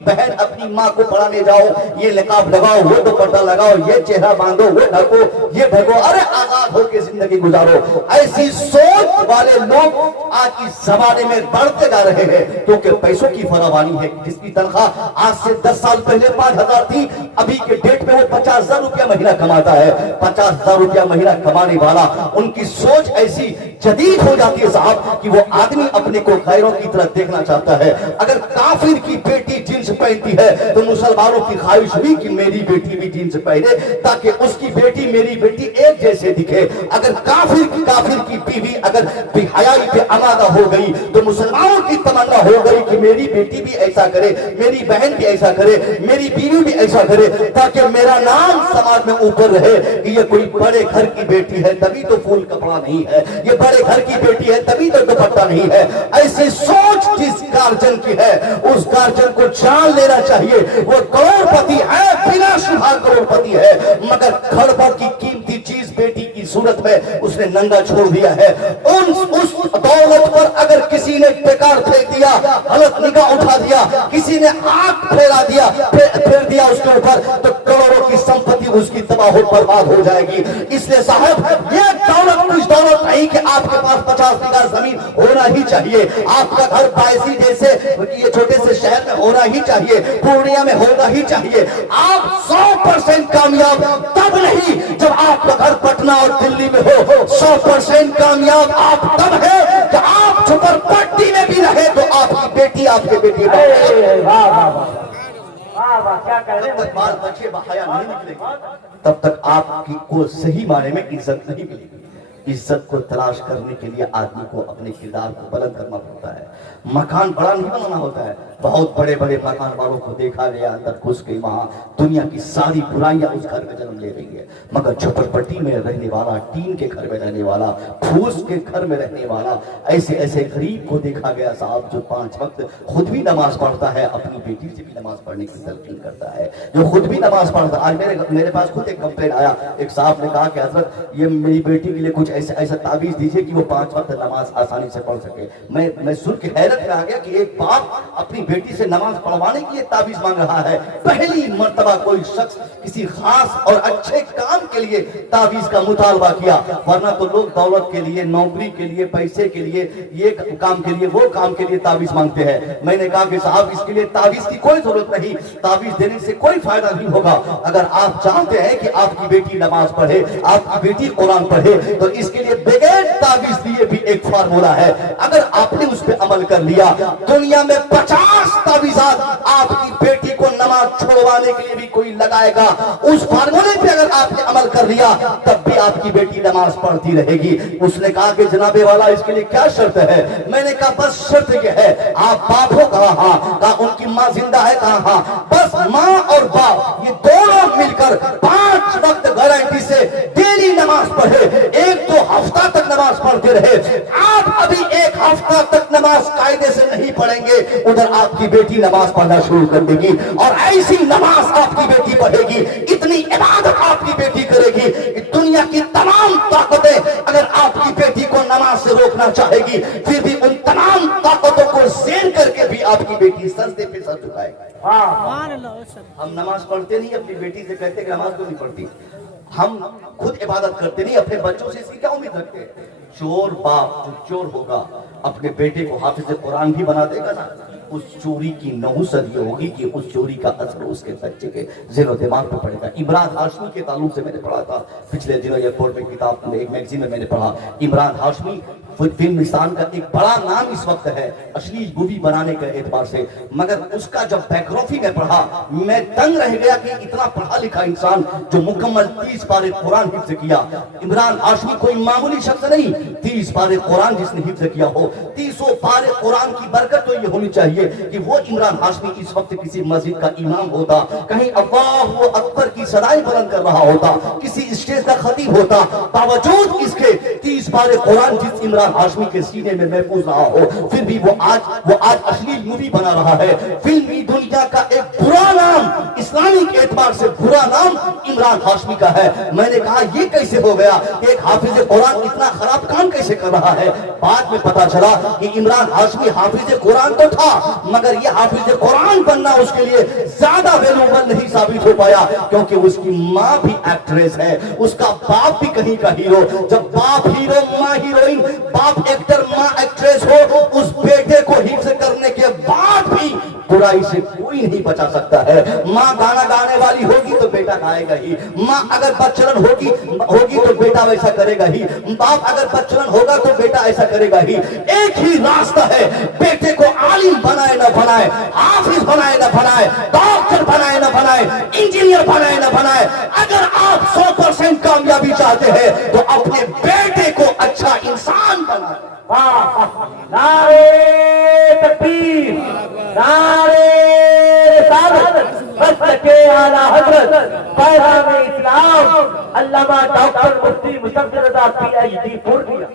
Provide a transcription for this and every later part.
बहन अपनी माँ को पढ़ाने जाओ, ये निकाब लगाओ, वो दुपट्टा लगाओ, ये चेहरा बांधो, वो ढको, ये ढको, अरे आजाद होकर जिंदगी गुजारो। ऐसी सोच वाले लोग आज की जमाने में बढ़ते जा रहे हैं, क्योंकि पैसों की फरावानी है। जिसकी तनख्वाह आज से 10 साल पहले 5,000 थी, अभी के डेट में वो 50,000 रुपया महीना कमाता है। 50,000 रुपया महीना कमाने वाला, उनकी सोच ऐसी जदीद हो जाती है साहब कि वो आदमी अपने को गैरों की तरह देखना चाहता है। अगर काफिर की बेटी जींस पहनती है तो मुसलमानों की ख्वाहिश हुई कि मेरी बेटी भी जींस पहने, ताकि उसकी बेटी मेरी बेटी एक जैसे दिखे। अगर काफिर की बीवी अगर बेहयाई पे आमादा हो गई तो मुसलमानों की तमन्ना हो गई कि मेरी बेटी भी ऐसा करे, मेरी बहन भी ऐसा करे, मेरी बीवी भी ऐसा करे, ताकि मेरा नाम समाज में ऊपर रहे कि ये कोई बड़े घर की बेटी है तभी तो फूल कपड़ा नहीं है, ये बड़े घर की बेटी है तभी तो दुपट्टा नहीं है। ऐसी सोच जिस गार्जियन की है, उस गार्जियन को जान लेना चाहिए। वो करोड़पति है, बिना शुभा करोड़पति है, मगर खड़बड़ की कीमती चीज बेटी की सूरत में उसने नंगा छोड़ दिया है। उस दौलत पर अगर किसी ने बेकार फेंक दिया, गलत निगाह उठा दिया, किसी ने आग फेरा दिया, फेर दिया उसके ऊपर, तो करोड़ों की संपत्ति उसकी तबाह हो बर्बाद हो जाएगी। इसलिए साहब, ये दौलत कुछ दौलत नहीं कि आपके पास 50 बीघा जमीन होना ही चाहिए, आपका घर बायसी जैसे ये छोटे से शहर में होना ही चाहिए, पूर्णिया में होना ही चाहिए। आप 100% कामयाब तब नहीं जब आपका घर पटना और दिल्ली में हो। 100% कामयाब आप तब है कि आप झुपड़पट्टी में भी रहे तो आपकी बेटी आपके बेटी बाल बच्चे बहाया नहीं निकलेंगे, तब तक आपकी को सही माने में इज्जत नहीं मिलेगी। इज्जत को तलाश करने के लिए आदमी को अपने किरदार को बुलंद करना पड़ता है। मकान बड़ा नहीं बनाना होता है। बहुत बड़े बड़े मकान वालों को देखा गया, अंदर घुस के वहां दुनिया की सारी बुराइयां उस घर में जन्म ले रही है, मगर झोपड़पट्टी में रहने वाला, टीन के घर में रहने वाला, फूस के घर में रहने वाला, ऐसे ऐसे गरीब को देखा गया साहब, जो 5 वक्त खुद भी नमाज पढ़ता है, अपनी बेटी से भी नमाज पढ़ने की तलकीन करता है, जो खुद भी नमाज पढ़ता। आज मेरे पास खुद एक कंप्लेंट आया, एक साहब ने कहा कि हजरत ये मेरी बेटी के लिए कुछ ऐसा ताबीज दीजिए कि वो 5 वक्त नमाज आसानी से पढ़ सके। मैं सुन के हैरत में आ गया कि एक बाप अपनी बेटी से नमाज पढ़वाने के लिए ताबीज मांग रहा है। पहली मर्तबा कोई शख्स किसी खास और अच्छे काम के लिए ताबीज का मुतालबा किया, वरना तो लोग दौलत के लिए, नौकरी के लिए, पैसे के लिए, ये काम के लिए, वो काम के लिए ताबीज मांगते हैं। मैंने कहा कि साहब, इसके लिए ताबीज की कोई जरूरत नहीं, ताबीज देने से कोई फायदा नहीं होगा। अगर आप चाहते हैं कि आपकी बेटी नमाज पढ़े, आपकी बेटी कुरान पढ़े, तो इसके लिए बगैर ताबीज दिए भी एक फार्मूला है। अगर आपने उस पर अमल कर लिया, दुनिया में 50 ताबीज़ात आपकी बेटी को नमाज छोड़वाने के लिए भी कोई लगाएगा, उस फार्मूले पे अगर आपने अमल कर लिया, तब भी आपकी बेटी नमाज पढ़ती रहेगी। उसने कहा कि जनाबे वाला, इसके लिए क्या शर्त है? मैंने कहा बस शर्त ये है, आप बाप हो? कहा हाँ। कहा उनकी माँ जिंदा है? कहा हाँ। बस माँ और बाप ये दोनों मिलकर 5 वक्त गारंटी से डेली नमाज पढ़े, 1-2 हफ्ता तक नमाज पढ़ते रहे। आप अभी 1 हफ्ता तक नमाज कायदे से नहीं पढ़ेंगे, उधर आपकी बेटी नमाज पढ़ना शुरू कर देगी, और ऐसी नमाज आपकी बेटी पढ़ेगी, इतनी इबादत आपकी बेटी करेगी कि दुनिया की तमाम ताकतें अगर आपकी बेटी को नमाज से रोकना चाहेगी, फिर भी उन तमाम ताकतों को ज़ेर करके भी आपकी बेटी सजदे पे सर झुकाएगी। हम नमाज पढ़ते नहीं, अपनी बेटी से कहते कि नमाज क्यों नहीं पढ़ती। हम खुद इबादत करते नहीं, अपने बच्चों से इसकी क्या उम्मीद रखते हैं? चोर बाप जो चोर होगा, अपने बेटे को हाफिज कुरान भी बना देगा ना, उस चोरी की नहुसत ये होगी कि उस चोरी का असर उसके बच्चे के ज़हन और दिमाग पे पड़ेगा। इमरान हाशमी के ताल्लुक से मैंने पढ़ा था पिछले दिनों, एयरपोर्ट में किताब में, एक मैगजीन में मैंने पढ़ा। इमरान हाशमी फिल्मिस्तान का एक बड़ा नाम इस वक्त है अश्लील मूवी बनाने के एतबार से, मगर उसका जब बायोग्राफी में पढ़ा, मैं दंग रह गया कि इतना पढ़ा लिखा इंसान जो मुकम्मल 30 पारे कुरान हिफ्ज़ किया। इमरान हाशमी कोई मामूली शख्स नहीं, 30 पारे कुरान जिसने हिफ्ज़ किया हो, 30 पारे कुरान की बरकत तो ये होनी चाहिए कि वो इमरान हाशमी इस वक्त किसी मस्जिद का इमाम होता, कहीं अल्लाहु अकबर की सदाएं बुलंद कर रहा होता, किसी स्टेज का खतीब होता, बावजूद इसके 30 पारे कुरान जिस इमरान हाशमी के सीने में महफूज रहा हो, फिर भी वो आज अश्लील मूवी बना रहा है। फिल्मी दुनिया का एक बुरा नाम इस्लाम इस्लामी के एतबार से बुरा नाम इमरान हाशमी का है। मैंने कहा ये कैसे हो गया, एक हाफिज कुरान इतना खराब काम कैसे कर रहा है। बाद में पता चला कि इमरान हाशमी हाफिज कुरान तो था, मगर ये हाफिज कुरान बनना उसके लिए ज्यादा वैल्यूएबल नहीं साबित हो पाया, क्योंकि उसकी माँ भी एक्ट्रेस है, उसका बाप भी कहीं का हीरो। जब बाप हीरो, माँ हीरोइन, बाप एक्टर, माँ एक्ट्रेस हो, उस बेटे को हिफ्ज करने के बाद भी बुराई से कोई नहीं बचा सकता है। माँ गाना गाने वाली होगी तो बेटा गाएगा ही, माँ अगर बच्चलन होगी तो बेटा वैसा करेगा ही, बाप अगर बच्चलन होगा तो बेटा ऐसा करेगा ही। एक ही रास्ता है, बेटे को आलिम बनाए ना बनाए, हाफिज बनाए ना बनाए, डॉक्टर बनाए ना बनाए, इंजीनियर बनाए ना बनाए, अगर आप 100% कामयाबी चाहते हैं तो अपने बेटे को अच्छा इंसान बनाए। नारे तकबीर, नारे रिसालत, मस्तके आला हजरत पैगाम इस्लाम अल्लामा डॉक्टर मुफ्ती मुशर्रफ रज़ा PhD पूर्णिया।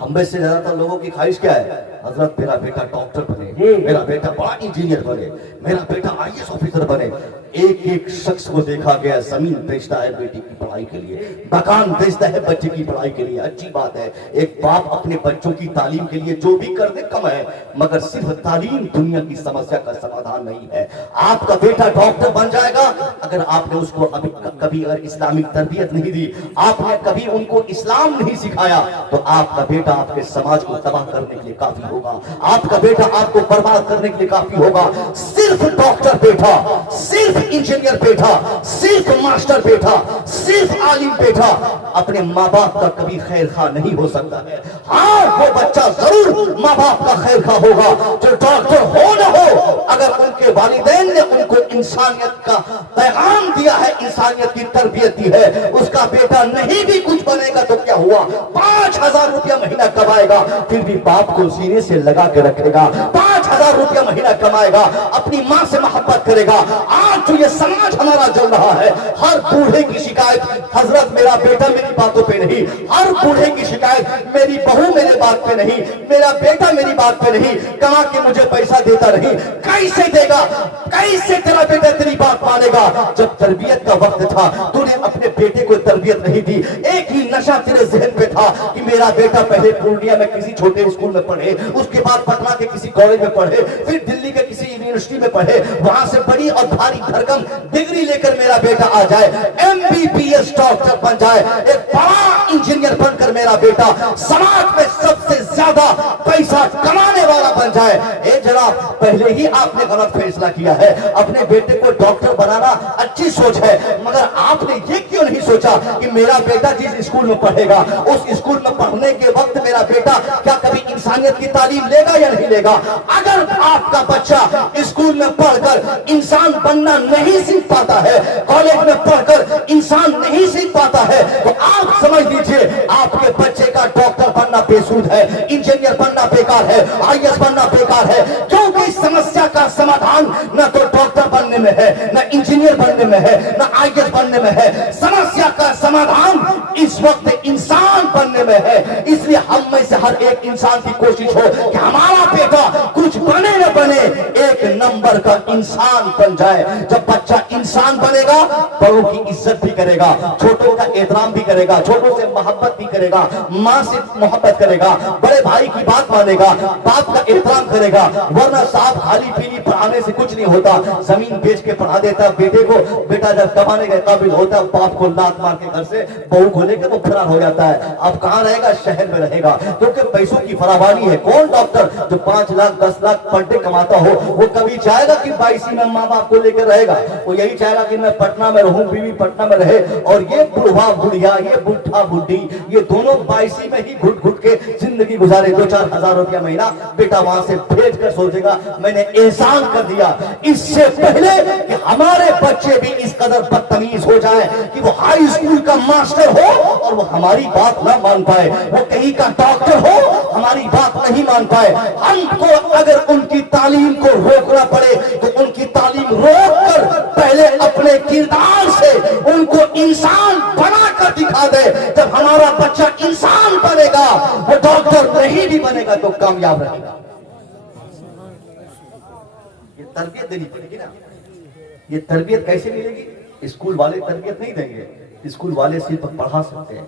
हम में से ज्यादातर लोगों की ख्वाहिश क्या है, हजरत मेरा बेटा डॉक्टर बने, मेरा बेटा बड़ा इंजीनियर बने, मेरा बेटा IAS ऑफिसर बने। एक एक शख्स को देखा गया जमीन बेचता है बेटी की पढ़ाई के लिए, मकान बेचता है बच्चे की पढ़ाई के लिए। अच्छी बात है, एक बाप अपने बच्चों की तालीम के लिए जो भी कर दे कम है, मगर सिर्फ तालीम दुनिया की समस्या का समाधान नहीं है। आपका बेटा डॉक्टर बन जाएगा अगर आपने उसको अभी कभी अगर इस्लामिक तरबियत नहीं दी, आपने कभी उनको इस्लाम नहीं सिखाया, तो आपका बेटा आपके समाज को तबाह करने के लिए काफी होगा, आपका बेटा आपको बर्बाद करने के लिए काफी होगा। सिर्फ डॉक्टर बेटा, सिर्फ इंजीनियर बेटा, सिर्फ मास्टर बेटा, सिर्फ आलिम बेटा अपने माँ बाप का कभी खैर खा नहीं हो सकता है। हाँ, वो बच्चा जरूर माँ बाप का खैर खा होगा, जो डॉक्टर हो न हो, अगर उनके वालिदैन ने उनको इंसानियत का पैगाम दिया है, इंसानियत की तरबियत दी है, उसका बेटा नहीं भी कुछ बनेगा तो क्या हुआ, 5,000 रुपया महीना कमाएगा, फिर भी बाप को सीने से लगा के रखेगा, 5,000 रुपया महीना कमाएगा, अपनी माँ से मोहब्बत करेगा। आज जो ये समाज हमारा चल रहा है, हर बूढ़े की शिकायत हजरत मेरा बेटा मेरी बातों पे नहीं, हर बूढ़े की शिकायत मेरी बहू मेरे बात पे नहीं, मेरा बेटा मेरी बात पे नहीं, कमा के मुझे पैसा देता नहीं। कैसे देगा, कैसे तेरा बेटा तेरी बात मानेगा? जब तरबियत का वक्त था तूने अपने बेटे को तरबियत नहीं दी, एक ही नशा तेरे जहन पे था कि मेरा बेटा पहले पूर्णिया में किसी छोटे स्कूल में पढ़े, उसके बाद पटना के किसी कॉलेज में पढ़े, फिर दिल्ली के किसी यूनिवर्सिटी में पढ़े, वहां से बड़ी और भारी भरकम डिग्री लेकर मेरा बेटा आ जाए, MBBS डॉक्टर बन जाए, एक बड़ा इंजीनियर बनकर मेरा बेटा समाज में सबसे ज्यादा पैसा कमाने वाला बन जाए। ए जनाब, पहले ही आपने गलत फैसला किया है। अपने बेटे को डॉक्टर बनाना अच्छी सोच है, मगर आपने ये क्यों नहीं सोचा कि मेरा बेटा जिस स्कूल में पढ़ेगा, उस स्कूल में पढ़ने के वक्त मेरा बेटा क्या कभी इंसानियत की तालीम लेगा या नहीं लेगा? अगर आपका बच्चा स्कूल में पढ़कर इंसान बनना नहीं सीख पाता है, कॉलेज में पढ़कर इंसान नहीं सीख पाता है, तो आप समझ लीजिए आपके बच्चे का डॉक्टर बनना बेसुध है, इंजीनियर बनना बेकार है, IAS बनना बेकार है, क्योंकि समस्या का समाधान न तो डॉक्टर बनने में है, न इंजीनियर बनने में है, न IAS बनने में है। समस्या का समाधान इस वक्त इंसान बनने में है। इसलिए हम में से हर एक इंसान की कोशिश हो कि हमारा बेटा कुछ बने न बने, एक नंबर का इंसान बन जाए। जब बच्चा इंसान बनेगा, बड़ों की इज्जत भी करेगा, छोटों का एहतराम भी करेगा, छोटों से मोहब्बत भी करेगा, माँ से मोहब्बत करेगा, बड़े भाई की बात मानेगा, बाप का एहतराम करेगा। वरना साहब खाली पीली पढ़ाने से कुछ नहीं होता, जमीन बेच के पढ़ा देता बेटे को, बेटा जब कमाने के काबिल होता है बाप को लात मार के घर से बहू को लेकर वो फरार हो जाता है। अब कहाँ रहेगा? शहर में रहेगा, क्योंकि पैसों की फरावानी है। कौन डॉक्टर जो 5 लाख 10 लाख पर डे कमाता हो, वो कभी चाहेगा कि 22 में माँ बाप को लेकर रहेगा? वो यही चाहेगा कि मैं पटना में रहूं, बीवी पटना में रहे, और ये बुढ़वा बुढ़िया, ये बुढ़ा बुढ़ी, ये दोनों 22 में ही घुट घुट के जिंदगी गुजारे। 2-4 हजार रुपया महीना बेटा वहां से भेज कर सोचेगा मैंने एहसान कर दिया। इससे पहले कि हमारे बच्चे भी इस कदर बदतमीज हो जाए कि वो हाई स्कूल का मास्टर हो और वो हमारी बात ना मान पाए, वो कहीं का डॉक्टर हो हमारी बात नहीं मान पाए, हमको अगर उनकी तालीम को रोकना पड़े तो उनकी तालीम रोक कर पहले अपने किरदार से उनको इंसान बना कर दिखा दे। जब हमारा बच्चा इंसान बनेगा, वो डॉक्टर नहीं भी बनेगा तो कामयाब रहेगा। ये तरबियत देनी पड़ेगी ना। ये तरबियत कैसे मिलेगी? स्कूल वाले तरबियत नहीं देंगे, स्कूल वाले सिर्फ पढ़ा सकते हैं,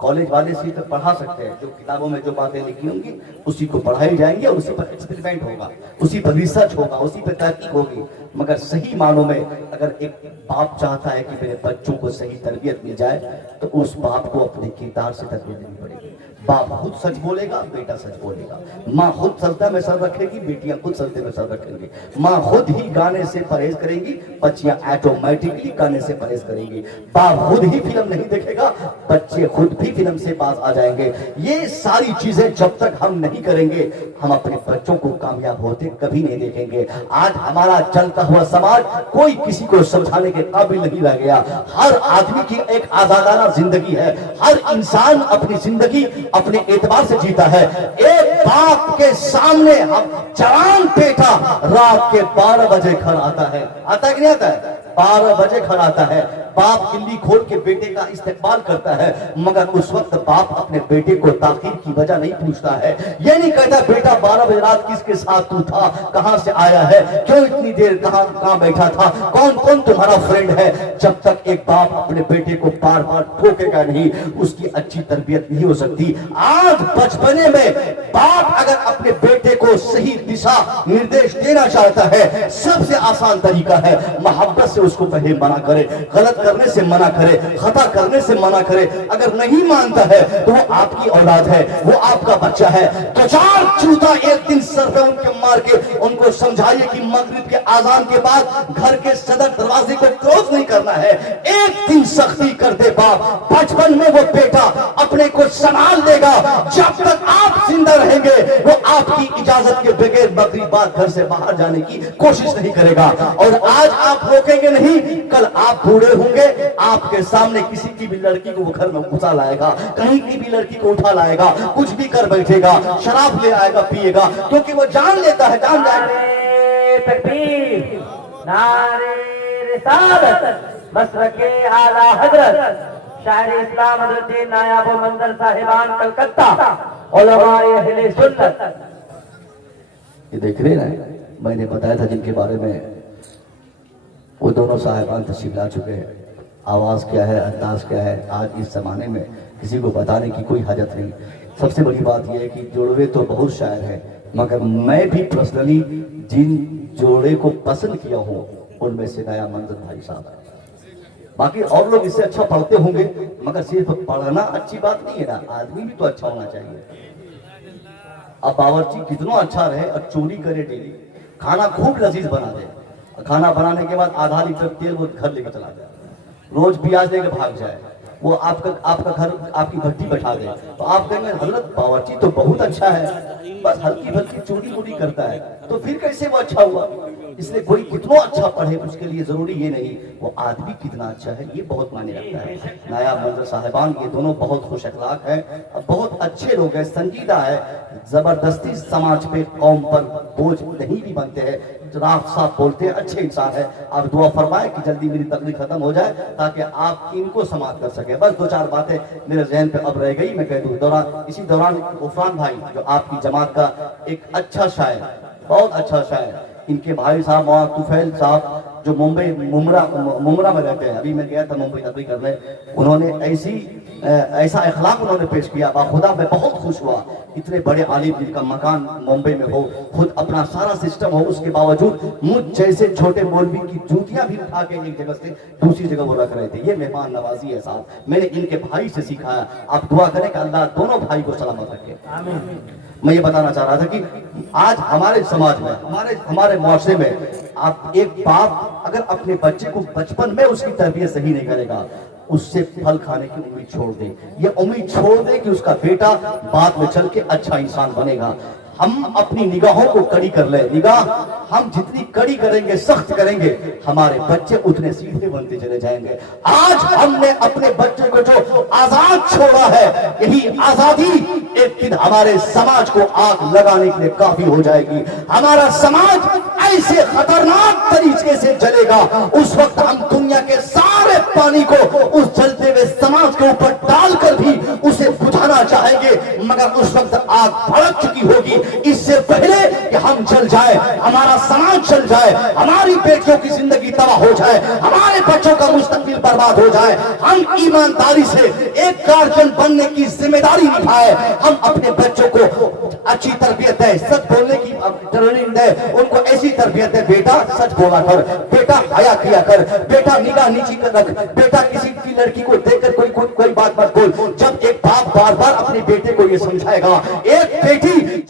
कॉलेज वाले सिर्फ पढ़ा सकते हैं। जो किताबों में जो बातें लिखी होंगी उसी को पढ़ाई जाएंगी और उसी पर एक्सपेरिमेंट होगा, उसी पर रिसर्च होगा, उसी पर तहकीक होगी। मगर सही मानों में अगर एक बाप चाहता है कि मेरे बच्चों को सही तरबियत मिल जाए तो उस बाप को अपने किरदार से तरबियत देनी पड़ेगी। बाप खुद सच बोलेगा, बेटा सच बोलेगा। माँ खुद सजदा में सर रखेगी, बेटियां खुद सजदे में सर रखेंगी। माँ खुद ही गाने से परहेज करेंगी, बच्चियां ऑटोमेटिकली गाने से परहेज करेंगी। बाप खुद ही फिल्म नहीं देखेगा, बच्चे खुद भी फिल्म से पास आ जाएंगे। ये सारी चीजें जब तक हम नहीं करेंगे हम अपने बच्चों को कामयाब होते कभी नहीं देखेंगे। आज हमारा चलता हुआ समाज कोई किसी को समझाने के काबिल नहीं रह गया। हर आदमी की एक आजादाना जिंदगी है, हर इंसान अपनी जिंदगी अपने एतबार से जीता है। एक बाप के सामने हम जवान बेटा रात के 12 बजे घर आता है, आता है कि नहीं आता है? 12 बजे घर आता है। बाप किल्ली खोल के बेटे का इस्तेमाल करता है, मगर उस वक्त बाप अपने बेटे को ताखीर की वजह नहीं पूछता है। ये नहीं कहता बेटा 12 बजे रात किसके साथ तू था, कहां से आया है, क्यों इतनी देर कहां बैठा था, कौन कौन तुम्हारा फ्रेंड है। जब तक एक बाप अपने बेटे को बार बार ठोकेगा नहीं उसकी अच्छी तरबियत नहीं हो सकती। आज बचपने में बाप अगर अपने बेटे को सही दिशा निर्देश देना चाहता है, सबसे आसान तरीका है मोहब्बत से उसको पहले मना करे, गलत करने से मना करे, खता करने से मना करे। अगर नहीं मानता है तो वो आपकी औलाद है, वो आपका बच्चा है। तो 4 जूता एक दिन सर पे उनके मार के उनको समझाइए कि मगरिब के आजान के बाद घर के सदर दरवाजे को क्लोज नहीं करना है। एक दिन सख्ती कर दे बाप, बचपन में वो बेटा अपने को संभाल देगा। जब तक आप जिंदा रहेंगे वो आपकी इजाजत के बगैर मगरिब बाद घर से बाहर जाने की कोशिश नहीं करेगा। और आज आप रोकेंगे नहीं, कल आप बूढ़े होंगे, आपके सामने किसी की भी लड़की को वो घर में घुसा लाएगा, कहीं की भी लड़की को उठा लाएगा, कुछ भी कर बैठेगा, शराब ले आएगा, पिएगा, क्योंकि वो जान लेता है, जान जाएगा। तकबीर, नारे रिसालत, मसरके आला हजरत शायर इस्लाम हजरत नायाब मंजर साहिबान कलकत्ता उलमाए अहले सुन्नत। ये देख रहे हैं, मैंने बताया था जिनके बारे में, वो दोनों साहिबान तशरीफ ला चुके हैं। आवाज़ क्या है, अंदाज क्या है, आज इस ज़माने में किसी को बताने की कोई हाजत नहीं। सबसे बड़ी बात यह है कि जोड़वे तो बहुत शायर हैं, मगर मैं भी पर्सनली जिन जोड़े को पसंद किया हूँ उनमें से नया मंजर भाई साहब है। बाकी और लोग इससे अच्छा पढ़ते होंगे, मगर सिर्फ पढ़ना अच्छी बात नहीं है ना, आदमी भी तो अच्छा होना चाहिए। अब बावर्ची कितना अच्छा रहे और चोरी करे डेली, खाना खूब लजीज बना दे, खाना बनाने के बाद आधा लीटर तेल वो घर लेकर चला जाए, रोज प्याज लेकर भाग जाए, वो आपका घर आपकी भट्टी बैठा दे, तो आप कहेंगे हजरत बावर्ची तो बहुत अच्छा है, बस हल्की फल्की चोरी वोरी करता है, तो फिर कैसे वो अच्छा हुआ? इसलिए कोई कितना अच्छा पढ़े उसके लिए जरूरी ये नहीं वो आदमी कितना अच्छा है, ये बहुत मायने रखता है। नायाब मंजर साहिबान ये दोनों बहुत खुश अखलाक है, बहुत अच्छे लोग हैं, संजीदा है, जबरदस्ती समाज पे कौम पर बोझ नहीं भी बनते हैं, राफ साफ बोलते हैं, अच्छे इंसान है। आप दुआ फरमाएं कि जल्दी मेरी तकलीफ खत्म हो जाए ताकि आप इनको समाप्त कर सके। बस 2-4 बातें मेरे जहन पे अब रह गई, मैं कह दूं। इसी दौरान गुफरान भाई जो आपकी जमात का एक अच्छा शायर, बहुत अच्छा शायर, इनके भाई साहब मौलाना तुफैल साहब जो मुंबई मुमरा में रहते हैं, अभी मैं गया था मुंबई तकरीर करने, उन्होंने ऐसा अखलाक उन्होंने पेश किया, बाखुदा मैं बहुत खुश हुआ। इतने बड़े आलिम जिनका मकान मुंबई में हो, खुद अपना सारा सिस्टम हो, उसके बावजूद मुझ जैसे छोटे मौलवी की जूतियां भी उठा के एक जगह से दूसरी जगह वो रख रहे थे। ये मेहमान नवाजी है साहब, मैंने इनके भाई से सीखा है। आप दुआ करें कि अल्लाह दोनों भाई को सलामत रखे। मैं ये बताना चाह रहा था कि आज हमारे समाज में, हमारे मुआशरे में, आप एक बाप अगर अपने बच्चे को बचपन में उसकी तरबियत सही नहीं करेगा, उससे फल खाने की उम्मीद छोड़ दे। ये उम्मीद छोड़ दे कि उसका बेटा बाद में चल के अच्छा इंसान बनेगा। हम अपनी निगाहों को कड़ी कर ले, निगाह हम जितनी कड़ी करेंगे, सख्त करेंगे, हमारे बच्चे उतने सीधे बनते चले जाएंगे। आज हमने अपने बच्चे को जो आजाद छोड़ा है, यही आजादी एक दिन हमारे समाज को आग लगाने के लिए काफी हो जाएगी। हमारा समाज ऐसे खतरनाक तरीके से जलेगा, उस वक्त हम दुनिया के सारे पानी को उस जलते हुए समाज के ऊपर डालकर भी उसे बुझाना चाहेंगे, मगर उस वक्त आग भड़क चुकी होगी। इससे पहले कि हम ہم چل جائے, ہمارا سماج چل جائے, ہماری بیٹیوں کی زندگی تباہ ہو جائے, ہمارے بچوں کا مستقبل برباد ہو جائے, ہم ایمانداری سے ایک گارجن بننے کی ذمہ داری نبھائے, ہم اپنے بچوں کو اچھی تربیت دیں, سچ بولنے کی ٹریننگ دیں, ان کو ایسی تربیت دیں, بیٹا سچ بولا کر, بیٹا حیا کیا کر, بیٹا نگاہ نیچی کر رکھ, بیٹا کسی کی لڑکی کو دیکھ کر کوئی بات مت بول. جب ایک باپ بار بار اپنے بیٹے کو یہ سمجھائے گا, ایک بیٹی